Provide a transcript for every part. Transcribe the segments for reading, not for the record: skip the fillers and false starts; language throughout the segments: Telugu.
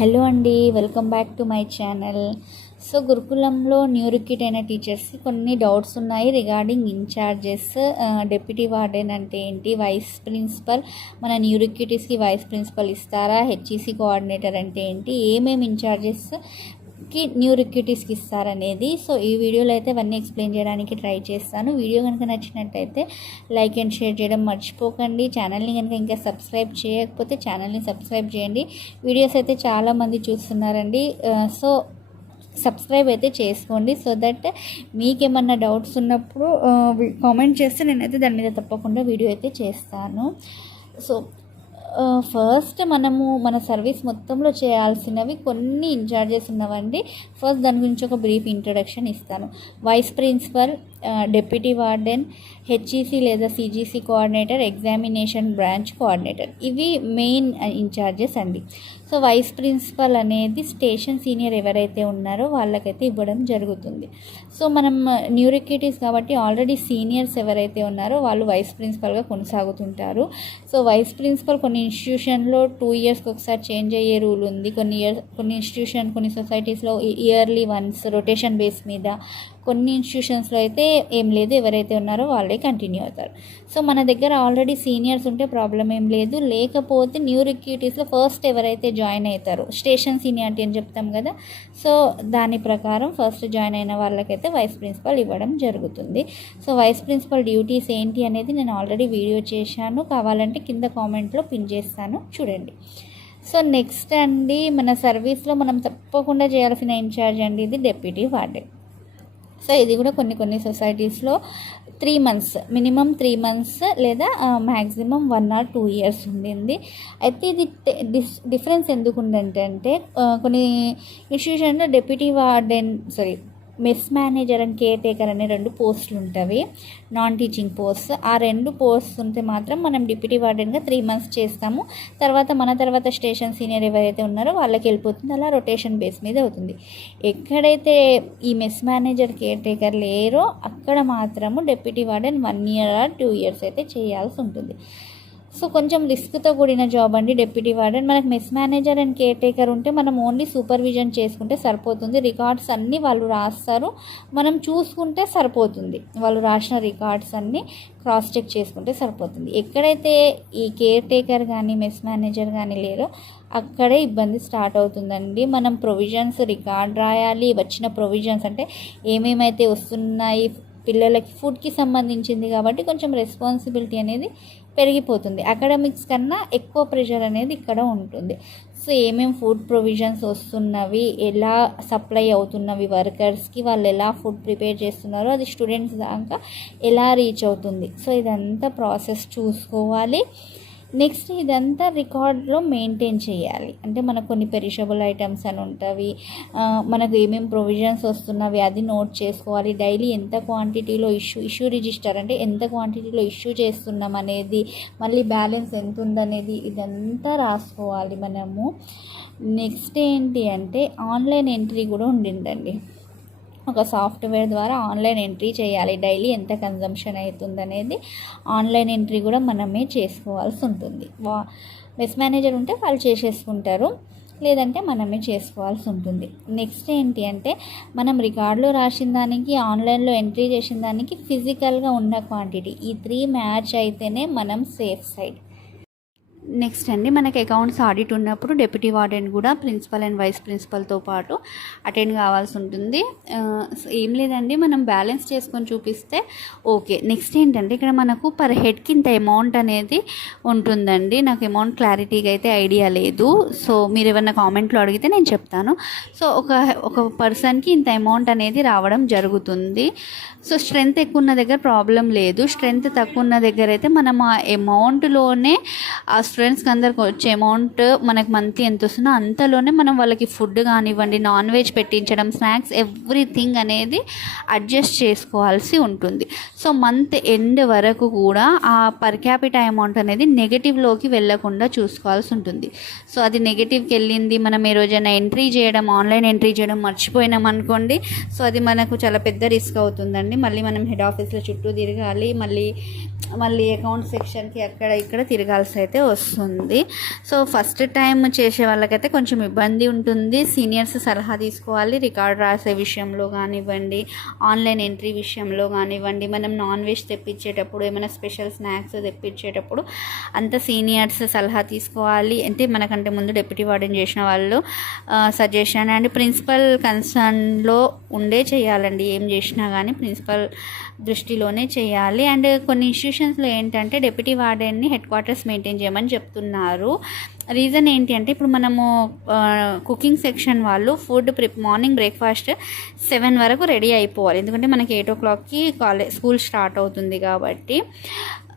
హలో అండి, welcome back to my channel. So గురుకులంలో న్యూ రిక్రూట్ అయిన టీచర్స్కి కొన్ని డౌట్స్ ఉన్నాయి రిగార్డింగ్ ఇన్ఛార్జెస్. డెప్యూటీ వార్డెన్ అంటే ఏంటి, వైస్ ప్రిన్సిపల్ మన న్యూ రిక్రూటీస్కి వైస్ ప్రిన్సిపల్ ఇస్తారా, హెచ్ఈసి కోఆర్డినేటర్ అంటే ఏంటి, ఏమేమి ఇన్ఛార్జెస్కి న్యూ రిక్రూటీస్కి ఇస్తారనేది. సో ఈ వీడియోలో అయితే అవన్నీ ఎక్స్ప్లెయిన్ చేయడానికి ట్రై చేస్తాను. వీడియో కనుక నచ్చినట్టయితే లైక్ అండ్ షేర్ చేయడం మర్చిపోకండి. ఛానల్ని కనుక ఇంకా సబ్స్క్రైబ్ చేయకపోతే ఛానల్ని సబ్స్క్రైబ్ చేయండి. వీడియోస్ అయితే చాలామంది చూస్తున్నారండి. సో సబ్స్క్రైబ్ అయితే చేసుకోండి. సో దట్ మీకేమన్నా డౌట్స్ ఉన్నప్పుడు కామెంట్ చేస్తే నేనైతే దాని మీద తప్పకుండా వీడియో అయితే చేస్తాను. సో ఫస్ట్ మనము మన సర్వీస్ మొత్తంలో చేయాల్సినవి కొన్ని ఇన్ఛార్జెస్ ఉన్నవండి. ఫస్ట్ దాని గురించి ఒక బ్రీఫ్ ఇంట్రడక్షన్ ఇస్తాను. Vice principal, deputy warden, HEC లేదా CGC coordinator, examination branch coordinator, ఇవి మెయిన్ ఇన్ఛార్జెస్ అండి. సో వైస్ ప్రిన్సిపల్ అనేది స్టేషన్ సీనియర్ ఎవరైతే ఉన్నారో వాళ్ళకైతే ఇవ్వడం జరుగుతుంది. సో మనం న్యూ రిక్రూటీస్ కాబట్టి ఆల్రెడీ సీనియర్స్ ఎవరైతే ఉన్నారో వాళ్ళు వైస్ ప్రిన్సిపల్గా కొనసాగుతుంటారు. సో వైస్ ప్రిన్సిపల్ కొన్ని ఇన్స్టిట్యూషన్లో 2 ఇయర్స్కి ఒకసారి చేంజ్ అయ్యే రూల్ ఉంది. కొన్ని ఇన్స్టిట్యూషన్, కొన్ని సొసైటీస్లో ఇయర్లీ వన్స్ రొటేషన్ బేస్ మీద, కొన్ని ఇన్స్టిట్యూషన్స్లో అయితే ఏం లేదు, ఎవరైతే ఉన్నారో వాళ్ళే కంటిన్యూ అవుతారు. సో మన దగ్గర ఆల్రెడీ సీనియర్స్ ఉంటే ప్రాబ్లం ఏం లేదు. లేకపోతే న్యూ రిక్రూటీస్లో ఫస్ట్ ఎవరైతే జాయిన్ అవుతారో, స్టేషన్ సీనియారిటీ అని చెప్తాం కదా, సో దాని ప్రకారం ఫస్ట్ జాయిన్ అయిన వాళ్ళకైతే వైస్ ప్రిన్సిపల్ ఇవ్వడం జరుగుతుంది. సో వైస్ ప్రిన్సిపల్ డ్యూటీస్ ఏంటి అనేది నేను ఆల్రెడీ వీడియో చేశాను, కావాలంటే కింద కామెంట్లో పిన్ చేస్తాను, చూడండి. సో నెక్స్ట్ అండి, మన సర్వీస్లో మనం తప్పకుండా చేయాల్సిన ఇన్ఛార్జ్ అండి ఇది డెప్యూటీ వార్డెన్. సో ఇది కూడా కొన్ని సొసైటీస్లో 3 months, మినిమం 3 months లేదా మ్యాక్సిమం 1 or 2 years ఉండింది. అయితే ఇది డిఫరెన్స్ ఎందుకు ఉందంటే కొన్ని ఇన్స్టిట్యూషన్లో deputy warden mess manager and caretaker అనే 2 పోస్టులు ఉంటాయి, నాన్ టీచింగ్ పోస్ట్. ఆ 2 పోస్ట్ ఉంటే మాత్రం మనం డిప్యూటీ వార్డెన్గా 3 months చేస్తాము. తర్వాత స్టేషన్ సీనియర్ ఎవరైతే ఉన్నారో వాళ్ళకి వెళ్ళిపోతుంది. అలా రొటేషన్ బేస్ మీద అవుతుంది. ఎక్కడైతే ఈ మెస్ మేనేజర్ కేర్ టేకర్ లేరో అక్కడ మాత్రము deputy warden 1 year or 2 years అయితే చేయాల్సి ఉంటుంది. సో కొంచెం రిస్క్తో కూడిన జాబ్ అండి డెప్యూటీ వార్డెన్. మనకు mess manager and care taker ఉంటే మనం ఓన్లీ సూపర్విజన్ చేసుకుంటే సరిపోతుంది. రికార్డ్స్ అన్నీ వాళ్ళు రాస్తారు, మనం చూసుకుంటే సరిపోతుంది. వాళ్ళు రాసిన రికార్డ్స్ అన్నీ క్రాస్ చెక్ చేసుకుంటే సరిపోతుంది. ఎక్కడైతే ఈ కేర్ టేకర్ కానీ మెస్ మేనేజర్ కానీ లేరో అక్కడే ఇబ్బంది స్టార్ట్ అవుతుందండి. మనం ప్రొవిజన్స్ రికార్డ్ రాయాలి. వచ్చిన ప్రొవిజన్స్ అంటే ఏమేమైతే వస్తున్నాయి, పిల్లలకి ఫుడ్కి సంబంధించింది కాబట్టి కొంచెం రెస్పాన్సిబిలిటీ అనేది పెరిగిపోతుంది. అకాడమిక్స్ కన్నా ఎక్కువ ప్రెషర్ అనేది ఇక్కడ ఉంటుంది. సో ఏమేమి ఫుడ్ ప్రొవిజన్స్ వస్తున్నవి, ఎలా సప్లై అవుతున్నవి వర్కర్స్కి, వాళ్ళు ఎలా ఫుడ్ ప్రిపేర్ చేస్తున్నారో అది స్టూడెంట్స్ దాకా ఎలా రీచ్ అవుతుంది. సో ఇదంతా ప్రాసెస్ చూసుకోవాలి. నెక్స్ట్ ఇదంతా రికార్డ్లో మెయింటైన్ చేయాలి. అంటే మనకు కొన్ని పెరిషబుల్ ఐటమ్స్ అని ఉంటాయి, మనకు ఏమేమి ప్రొవిజన్స్ వస్తున్నవి అది నోట్ చేసుకోవాలి. డైలీ ఎంత క్వాంటిటీలో ఇష్యూ రిజిస్టర్ అంటే ఎంత క్వాంటిటీలో ఇష్యూ చేస్తున్నాం అనేది, మళ్ళీ బ్యాలెన్స్ ఎంత ఉందనేది ఇదంతా రాసుకోవాలి మనము. నెక్స్ట్ ఏంటి అంటే ఆన్లైన్ ఎంట్రీ కూడా ఉండిందండి. ఒక సాఫ్ట్వేర్ ద్వారా ఆన్లైన్ ఎంట్రీ చేయాలి. డైలీ ఎంత కన్జంప్షన్ అవుతుందనేది ఆన్లైన్ ఎంట్రీ కూడా మనమే చేసుకోవాల్సి ఉంటుంది. మెస్ మేనేజర్ ఉంటే వాళ్ళు చేసేసుకుంటారు, లేదంటే మనమే చేసుకోవాల్సి ఉంటుంది. నెక్స్ట్ ఏంటి అంటే మనం రికార్డులో రాసిన దానికి, ఆన్లైన్లో ఎంట్రీ చేసిన దానికి, ఫిజికల్గా ఉన్న క్వాంటిటీ, ఈ 3 మ్యాచ్ అయితేనే మనం సేఫ్ సైడ్. నెక్స్ట్ అండి, మనకి అకౌంట్స్ ఆడిట్ ఉన్నప్పుడు డెప్యూటీ వార్డెన్ కూడా ప్రిన్సిపల్ అండ్ వైస్ ప్రిన్సిపల్తో పాటు అటెండ్ కావాల్సి ఉంటుంది. ఏం లేదండి, మనం బ్యాలెన్స్ చేసుకొని చూపిస్తే ఓకే. నెక్స్ట్ ఏంటంటే ఇక్కడ మనకు పర్ హెడ్కి ఇంత అమౌంట్ అనేది ఉంటుందండి. నాకు అమౌంట్ క్లారిటీగా అయితే ఐడియా లేదు. సో మీరు ఏమన్నా కామెంట్లో అడిగితే నేను చెప్తాను. సో ఒక పర్సన్కి ఇంత అమౌంట్ అనేది రావడం జరుగుతుంది. సో స్ట్రెంత్ ఎక్కువ ఉన్న దగ్గర ప్రాబ్లం లేదు. స్ట్రెంత్ తక్కువ ఉన్న దగ్గర అయితే మనం ఆ అమౌంట్లోనే ఆ స్టూడెంట్స్కి అందరికి వచ్చే అమౌంట్ మనకు మంత్లీ ఎంత వస్తుందో అంతలోనే మనం వాళ్ళకి ఫుడ్ కానివ్వండి, నాన్ వెజ్ పెట్టించడం, స్నాక్స్, ఎవ్రీథింగ్ అనేది అడ్జస్ట్ చేసుకోవాల్సి ఉంటుంది. సో మంత్ ఎండ్ వరకు కూడా ఆ పర్ క్యాపిటా అమౌంట్ అనేది నెగటివ్లోకి వెళ్ళకుండా చూసుకోవాల్సి ఉంటుంది. సో అది నెగటివ్కి వెళ్ళింది, మనం ఏ రోజైనా ఎంట్రీ చేయడం, ఆన్లైన్ ఎంట్రీ చేయడం మర్చిపోయినాం అనుకోండి, సో అది మనకు చాలా పెద్ద రిస్క్ అవుతుందండి. మళ్ళీ మనం హెడ్ ఆఫీస్లో చుట్టూ తిరగాలి, మళ్ళీ మళ్ళీ అకౌంట్ సెక్షన్కి అక్కడ ఇక్కడ తిరగాల్సి అయితే వస్తుంది. సో ఫస్ట్ టైం చేసే వాళ్ళకైతే కొంచెం ఇబ్బంది ఉంటుంది. సీనియర్స్ సలహా తీసుకోవాలి. రికార్డ్ రాసే విషయంలో కానివ్వండి, ఆన్లైన్ ఎంట్రీ విషయంలో కానివ్వండి, మనం నాన్ వెజ్ తెప్పించేటప్పుడు, ఏమైనా స్పెషల్ స్నాక్స్ తెప్పించేటప్పుడు అంత సీనియర్స్ సలహా తీసుకోవాలి. అంటే మనకంటే ముందు డెప్యూటీ వార్డెన్ చేసిన వాళ్ళు సజెషన్ అండ్ ప్రిన్సిపల్ కన్సర్న్లో ఉండే చేయాలండి. ఏం చేసినా కానీ ప్రిన్సిపల్ దృష్టిలోనే చేయాలి. అండ్ కొన్ని ఇన్స్టిట్యూషన్స్లో ఏంటంటే డెప్యూటీ వార్డెన్ని హెడ్ క్వార్టర్స్ మెయింటైన్ చేయమని చెప్తున్నారు. రీజన్ ఏంటి అంటే ఇప్పుడు మనము కుకింగ్ సెక్షన్ వాళ్ళు ఫుడ్ మార్నింగ్ బ్రేక్ఫాస్ట్ 7 వరకు రెడీ అయిపోవాలి. ఎందుకంటే మనకి 8 o'clockకి స్కూల్ స్టార్ట్ అవుతుంది కాబట్టి.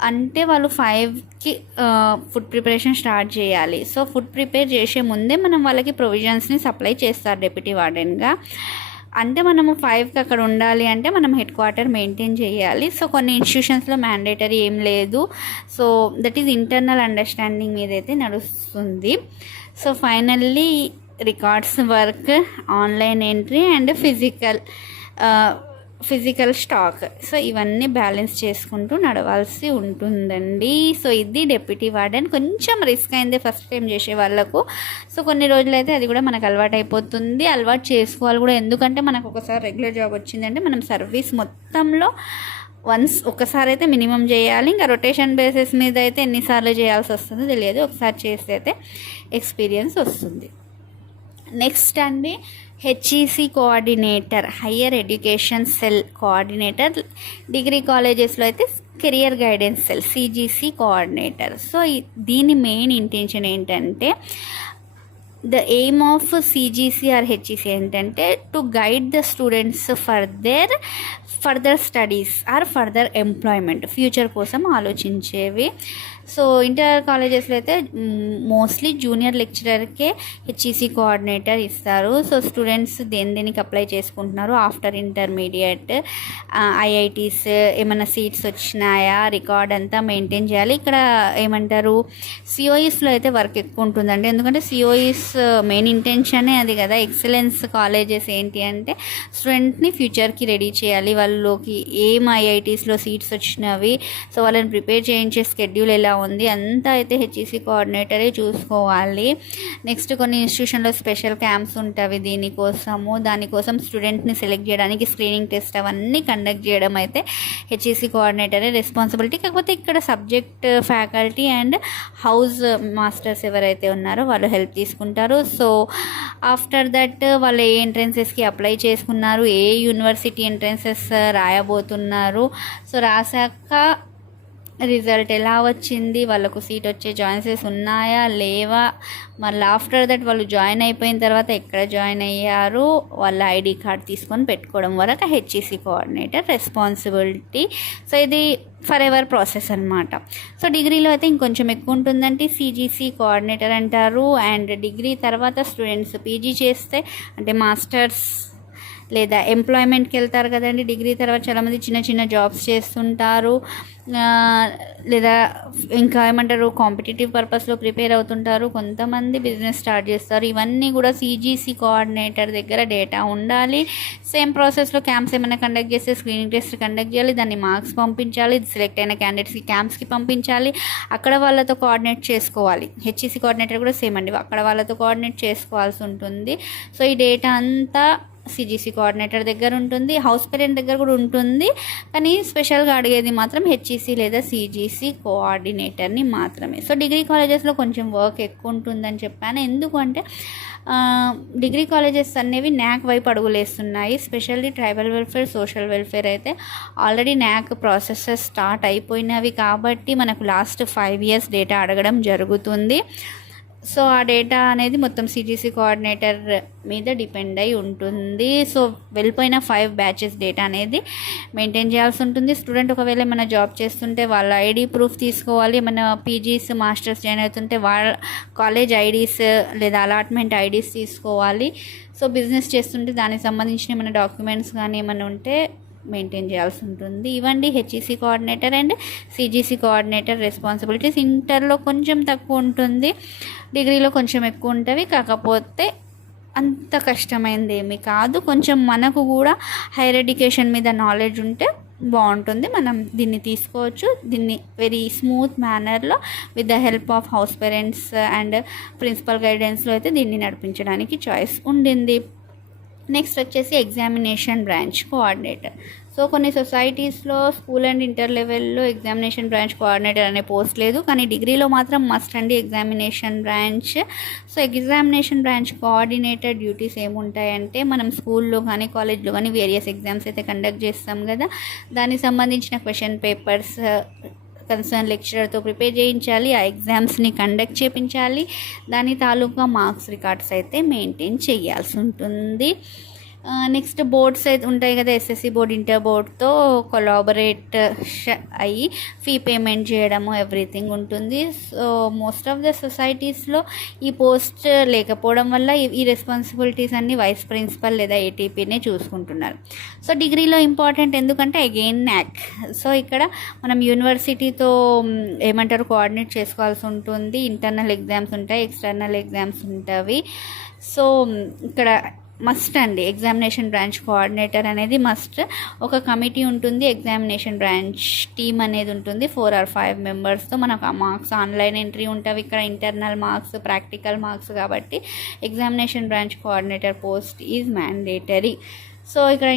అంటే వాళ్ళు 5కి ఫుడ్ ప్రిపరేషన్ స్టార్ట్ చేయాలి. సో ఫుడ్ ప్రిపేర్ చేసే ముందే మనం వాళ్ళకి ప్రొవిజన్స్ని సప్లై చేస్తారు డెప్యూటీ వార్డెన్గా. అంటే మనము 5కి అక్కడ ఉండాలి అంటే మనం హెడ్ క్వార్టర్ మెయింటైన్ చేయాలి. సో కొన్ని ఇన్స్టిట్యూషన్స్లో మ్యాండేటరీ ఏం లేదు. So that is internal understanding మీద అయితే నడుస్తుంది. So finally records work, online entry and physical stock, so ఇవన్నీ బ్యాలెన్స్ చేసుకుంటూ నడవాల్సి ఉంటుందండి. సో ఇది డెప్యూటీ వార్డెన్. కొంచెం రిస్క్ అయింది ఫస్ట్ టైం చేసే వాళ్ళకు. సో కొన్ని రోజులైతే అది కూడా మనకు అలవాటు అయిపోతుంది. అలవాటు చేసుకోవాలి కూడా. ఎందుకంటే మనకు ఒకసారి రెగ్యులర్ జాబ్ వచ్చిందంటే మనం సర్వీస్ మొత్తంలో ఒకసారి అయితే మినిమం చేయాలి. ఇంకా రొటేషన్ బేసిస్ మీద అయితే ఎన్నిసార్లు చేయాల్సి వస్తుందో తెలియదు. ఒకసారి చేస్తే అయితే ఎక్స్పీరియన్స్ వస్తుంది. నెక్స్ట్ అండి HEC coordinator, higher education cell coordinator. Degree కాలేజెస్లో అయితే career guidance cell CGC coordinator. So దీని మెయిన్ ఇంటెన్షన్ ఏంటంటే the aim of CGC or HEC ఏంటంటే to guide the students further studies or further employment, future కోసం ఆలోచించేవి. సో ఇంటర్ కాలేజెస్లో అయితే మోస్ట్లీ జూనియర్ లెక్చరర్కే హెచ్ఈసి కోఆర్డినేటర్ ఇస్తారు. సో స్టూడెంట్స్ దేనికి అప్లై చేసుకుంటున్నారు ఆఫ్టర్ ఇంటర్మీడియట్, ఐఐటీస్ ఏమైనా సీట్స్ వచ్చినాయా, రికార్డ్ అంతా మెయింటైన్ చేయాలి. ఇక్కడ ఏమంటారు సిఓఈస్లో అయితే వర్క్ ఎక్కువ ఉంటుందండి. ఎందుకంటే సిఓఈస్ మెయిన్ ఇంటెన్షనే అది కదా. ఎక్సలెన్స్ కాలేజెస్ ఏంటి అంటే స్టూడెంట్ని ఫ్యూచర్కి రెడీ చేయాలి. వాళ్ళకి ఏం ఐఐటీస్లో సీట్స్ వచ్చినవి, సో వాళ్ళని ప్రిపేర్ చేయించే స్కెడ్యూల్ ఎలా ఉంది అంతా అయితే హెచ్ఈసి కోఆర్డినేటరే చూసుకోవాలి. నెక్స్ట్ కొన్ని ఇన్స్టిట్యూషన్లో స్పెషల్ క్యాంప్స్ ఉంటాయి దానికోసం స్టూడెంట్ని సెలెక్ట్ చేయడానికి స్క్రీనింగ్ టెస్ట్ అవన్నీ కండక్ట్ చేయడం అయితే హెచ్ఈసి కోఆర్డినేటరే రెస్పాన్సిబిలిటీ. కాకపోతే ఇక్కడ subject faculty and house masters ఎవరైతే ఉన్నారో వాళ్ళు హెల్ప్ తీసుకుంటారు. సో ఆఫ్టర్ దట్ వాళ్ళు ఏ ఎంట్రన్సెస్కి అప్లై చేసుకున్నారు, ఏ యూనివర్సిటీ ఎంట్రన్సెస్ రాయబోతున్నారు, సో రాశాక రిజల్ట్ ఎలా వచ్చింది, వాళ్ళకు సీట్ వచ్చే ఛాన్సెస్ ఉన్నాయా లేవా, మళ్ళీ ఆఫ్టర్ దట్ వాళ్ళు జాయిన్ అయిపోయిన తర్వాత ఎక్కడ జాయిన్ అయ్యారు, వాళ్ళ ఐడి కార్డ్ తీసుకొని పెట్టుకోవడం వరకు హెచ్ఈసి కోఆర్డినేటర్ రెస్పాన్సిబిలిటీ. సో ఇది ఫర్ ఎవర్ ప్రాసెస్ అనమాట. సో డిగ్రీలో అయితే ఇంకొంచెం ఎక్కువ ఉంటుందంటే సిజీసీ కోఆర్డినేటర్ అంటారు. అండ్ డిగ్రీ తర్వాత స్టూడెంట్స్ పీజీ చేస్తే అంటే మాస్టర్స్ లేదా ఎంప్లాయ్మెంట్కి వెళ్తారు కదండి. డిగ్రీ తర్వాత చాలామంది చిన్న చిన్న జాబ్స్ చేస్తుంటారు, లేదా ఇంకా ఏమంటారు కాంపిటేటివ్ పర్పస్లో ప్రిపేర్ అవుతుంటారు, కొంతమంది బిజినెస్ స్టార్ట్ చేస్తారు. ఇవన్నీ కూడా సిజీసీ కోఆర్డినేటర్ దగ్గర డేటా ఉండాలి. సేమ్ ప్రాసెస్లో క్యాంప్స్ ఏమైనా కండక్ట్ చేస్తే స్క్రీనింగ్ టెస్ట్ కండక్ట్ చేయాలి, దాన్ని మార్క్స్ పంపించాలి, సెలెక్ట్ అయిన క్యాండిడేట్స్కి క్యాంప్స్కి పంపించాలి, అక్కడ వాళ్ళతో కోఆర్డినేట్ చేసుకోవాలి. హెచ్ఈసి కోఆర్డినేటర్ కూడా సేమ్ అండి, అక్కడ వాళ్ళతో కోఆర్డినేట్ చేసుకోవాల్సి ఉంటుంది. సో ఈ డేటా అంతా సిజీసీ కోఆర్డినేటర్ దగ్గర ఉంటుంది, హౌస్ పేరెంట్ దగ్గర కూడా ఉంటుంది. కానీ స్పెషల్గా అడిగేది మాత్రం హెచ్ఈసి లేదా సిజీసీ కోఆర్డినేటర్ని మాత్రమే. సో డిగ్రీ కాలేజెస్లో కొంచెం వర్క్ ఎక్కువ ఉంటుందని చెప్పాను. ఎందుకంటే డిగ్రీ కాలేజెస్ అనేవి న్యాక్ వైపు అడుగులేస్తున్నాయి. Specially tribal welfare, social welfare అయితే ఆల్రెడీ న్యాక్ ప్రాసెసెస్ స్టార్ట్ అయిపోయినవి కాబట్టి మనకు లాస్ట్ 5 years డేటా అడగడం జరుగుతుంది. సో ఆ డేటా అనేది మొత్తం సిజీసీ కోఆర్డినేటర్ మీద డిపెండ్ అయి ఉంటుంది. సో వెళ్ళిపోయిన 5 batches డేటా అనేది మెయింటైన్ చేయాల్సి ఉంటుంది. స్టూడెంట్ ఒకవేళ ఏమైనా జాబ్ చేస్తుంటే వాళ్ళ ఐడి ప్రూఫ్ తీసుకోవాలి. మన పీజీస్ మాస్టర్స్ జాయిన్ అవుతుంటే వాళ్ళ కాలేజ్ ఐడీస్ లేదా అలాట్మెంట్ ఐడీస్ తీసుకోవాలి. సో బిజినెస్ చేస్తుంటే దానికి సంబంధించిన ఏమైనా డాక్యుమెంట్స్ కానీ ఏమైనా ఉంటే మెయింటైన్ చేయాల్సి ఉంటుంది. ఇవ్వండి HEC coordinator and CGC coordinator responsibilities. ఇంటర్లో కొంచెం తక్కువ ఉంటుంది, డిగ్రీలో కొంచెం ఎక్కువ ఉంటుంది. కాకపోతే అంత కష్టమైంది ఏమీ కాదు. కొంచెం మనకు కూడా హైయర్ ఎడ్యుకేషన్ మీద నాలెడ్జ్ ఉంటే బాగుంటుంది. మనం దీన్ని తీసుకోవచ్చు. దీన్ని వెరీ స్మూత్ మేనర్లో with the help of house parents and principal గైడెన్స్లో అయితే దీన్ని నడిపించడానికి చాయిస్ ఉండింది. నెక్స్ట్ వచ్చేసి ఎగ్జామినేషన్ బ్రాంచ్ కోఆర్డినేటర్. సో కొన్ని సొసైటీస్లో స్కూల్ అండ్ ఇంటర్ లెవెల్లో ఎగ్జామినేషన్ బ్రాంచ్ కోఆర్డినేటర్ అనే పోస్ట్ లేదు, కానీ డిగ్రీలో మాత్రం మస్ట్ అండి examination branch. So examination branch coordinator duties ఏముంటాయంటే, మనం స్కూల్లో కానీ కాలేజ్లో కానీ వేరియస్ ఎగ్జామ్స్ అయితే కండక్ట్ చేస్తాం కదా, దానికి సంబంధించిన క్వశ్చన్ పేపర్స్ కన్సర్న్ లెక్చరర్తో ప్రిపేర్ చేయించాలి, ఆ ఎగ్జామ్స్ని కండక్ట్ చేయించాలి, దాని తాలూకా మార్క్స్ రికార్డ్స్ అయితే మెయింటైన్ చేయాల్సి ఉంటుంది. నెక్స్ట్ బోర్డ్స్ అయితే ఉంటాయి కదా, ఎస్ఎస్సి బోర్డ్ ఇంటర్ బోర్డ్తో కొలాబరేట్ అయ్యి ఫీ పేమెంట్ చేయడము ఎవ్రీథింగ్ ఉంటుంది. సో మోస్ట్ ఆఫ్ ద సొసైటీస్లో ఈ పోస్ట్ లేకపోవడం వల్ల ఈ రెస్పాన్సిబిలిటీస్ అన్నీ వైస్ ప్రిన్సిపల్ లేదా ఏటీపీనే చూసుకుంటున్నారు. సో డిగ్రీలో ఇంపార్టెంట్ ఎందుకంటే అగైన్ న్యాక్. సో ఇక్కడ మనం యూనివర్సిటీతో ఏమంటారు కోఆర్డినేట్ చేసుకోవాల్సి ఉంటుంది. ఇంటర్నల్ ఎగ్జామ్స్ ఉంటాయి, ఎక్స్టర్నల్ ఎగ్జామ్స్ ఉంటాయి. సో ఇక్కడ మస్ట్ అండి ఎగ్జామినేషన్ బ్రాంచ్ కోఆర్డినేటర్ అనేది మస్ట్. ఒక కమిటీ ఉంటుంది, ఎగ్జామినేషన్ బ్రాంచ్ టీమ్ అనేది ఉంటుంది, 4 or 5 మెంబర్స్తో. మనకు ఆ మార్క్స్ ఆన్లైన్ ఎంట్రీ ఉంటుంది, ఇక్కడ ఇంటర్నల్ మార్క్స్ ప్రాక్టికల్ మార్క్స్, కాబట్టి examination branch coordinator post is mandatory. So ఇక్కడ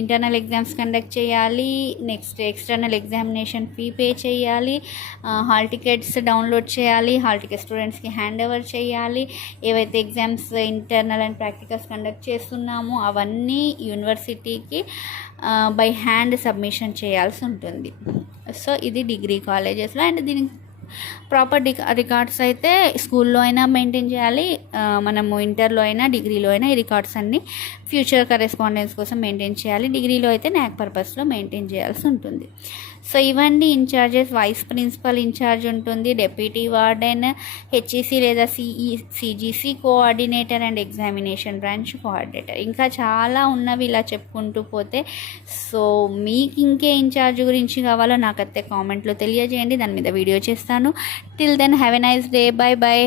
ఇంటర్నల్ ఎగ్జామ్స్ కండక్ట్ చేయాలి, next external examination fee pay చేయాలి, హాల్ టికెట్స్ డౌన్లోడ్ చేయాలి, హాల్ టికెట్ స్టూడెంట్స్కి హ్యాండ్ ఓవర్ చేయాలి, ఏవైతే exams internal and practicals conduct చేస్తున్నామో అవన్నీ యూనివర్సిటీకి బై హ్యాండ్ సబ్మిషన్ చేయాల్సి ఉంటుంది. సో ఇది డిగ్రీ కాలేజెస్లో. అండ్ దీనికి ప్రాపర్ రికార్డ్స్ అయితే స్కూల్లో అయినా మెయింటైన్ చేయాలి, మనము ఇంటర్లో అయినా డిగ్రీలో అయినా ఈ రికార్డ్స్ అన్నీ ఫ్యూచర్ కరెస్పాండెన్స్ కోసం మెయింటైన్ చేయాలి. డిగ్రీలో అయితే న్యాక్ పర్పస్లో మెయింటైన్ చేయాల్సి ఉంటుంది. సో ఇవన్నీ ఇన్ఛార్జెస్. వైస్ ప్రిన్సిపల్ ఇన్ఛార్జ్ ఉంటుంది, డెప్యూటీ వార్డెన్, హెచ్ఈసి లేదా CGC coordinator and examination branch coordinator. ఇంకా చాలా ఉన్నవి ఇలా చెప్పుకుంటూ పోతే. సో మీకు ఇంకే ఇన్ఛార్జ్ గురించి కావాలో నాకైతే కామెంట్లో తెలియజేయండి, దాని మీద వీడియో చేస్తాను. Till then have a nice day, bye by.